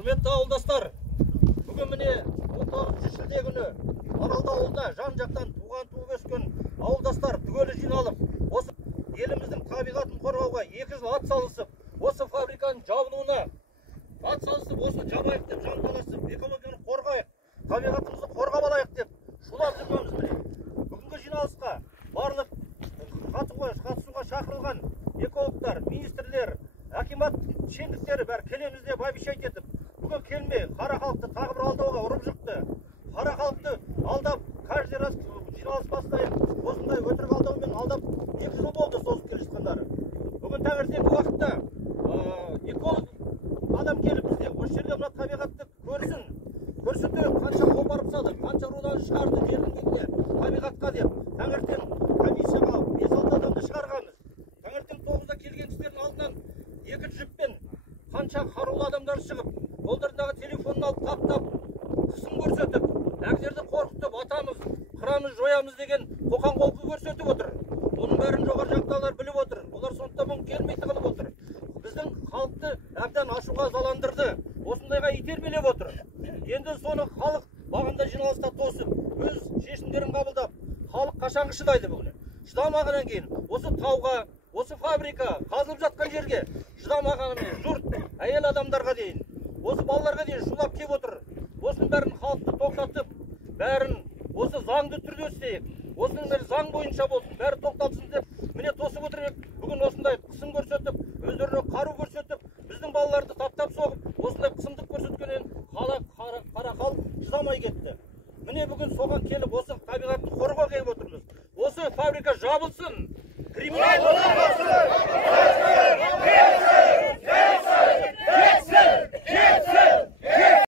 Құрметті ауылдастар, бүгін міне 19 шілде күні Аралды ауылда жан-жақтан туған-туып өскен ауылдастар түгелі жиналып, осы еліміздің табиғатын қорғауға 2 жыл ат салысып, осы фабриканың жабылуына ат салысып, осы жабайық деп жанталасып, экологияны қорғайық, табиғатымызды қорғап алайық деп шулап жүрмеміз міне. Бүгінгі жиналысқа барлық қатысуға шақырылған экологтар, министрлер, акимат шендіктері бәрі келеміз деп обещать етіп, бүгін келмей қара халықты тағы бір алдауға ұрып жықты. Қара халықты алдап, каждый раз жиналыс бастайын, осындай өтірік алдаумен алдап 2 жыл болды созып келе жатқандары. Бүгін таңертеңгі уақытта эколог адам келіп бізде осы жерде мына табиғатты көрсін, көрсетіп, қанша қопарып салды, қанша рудан шығарды жердің табиғатқа деп. Таңертең комиссияға 5-6 адамды шығарғанбыз. Таңертең 9-да келген кісілердің алдынан 2 джиппен қанша қарулы адамдар шығып, қолдарындағы телефонын алып таптап, қысым көрсетіп, әкелерді қорқытып, атамыз, қырамыз, жоямыз деген қоқан-қолқы көрсетіп отыр. Оның бәрін жоғары жақтағылар біліп отыр. Олар сондықтан бұны келмейді қылып отыр. Біздің халықты әбден ашуға заландырды. Осындайға итермелеп отыр. Енді соны халық бағанда жиналыста тосып, өз шешімдерін қабылдап, халық қашанғы шыдайды бүгін. Шыдамағаннан кейін осы тауға, осы фабрика қазылып жатқан жерге шыдамағанымен жұрт, әйел адамдарға дейін